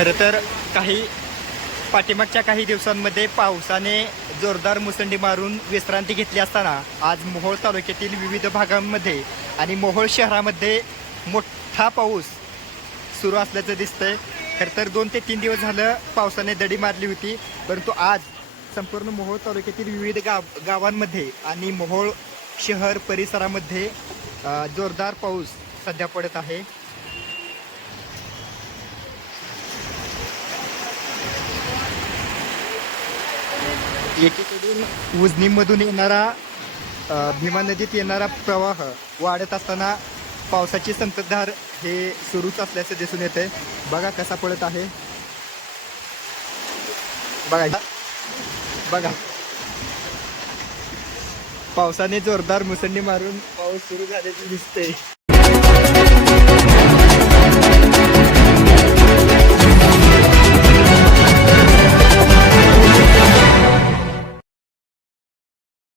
खरं तर काही पाठीमागच्या काही दिवसांमध्ये पावसाने जोरदार मुसंडी मारून विश्रांती घेतली असताना आज मोहोळ तालुक्यातील विविध भागांमध्ये आणि मोहोळ शहरामध्ये मोठा पाऊस सुरू असल्याचं दिसतंय. खरं तर दोन ते तीन दिवस झालं पावसाने दडी मारली होती परंतु आज संपूर्ण मोहोळ तालुक्यातील विविध गाव गावांमध्ये आणि मोहोळ शहर परिसरामध्ये जोरदार पाऊस सध्या पडत आहे. एकीकडून उजनीमधून येणारा भीमा नदीत येणारा प्रवाह वाढत असताना पावसाची संततधार हे सुरूच असल्याचं दिसून येते बघा कसा पडत आहे. बघा बघा. पावसाने जोरदार मुसंडी मारून पाऊस सुरू झाल्याचे दिसते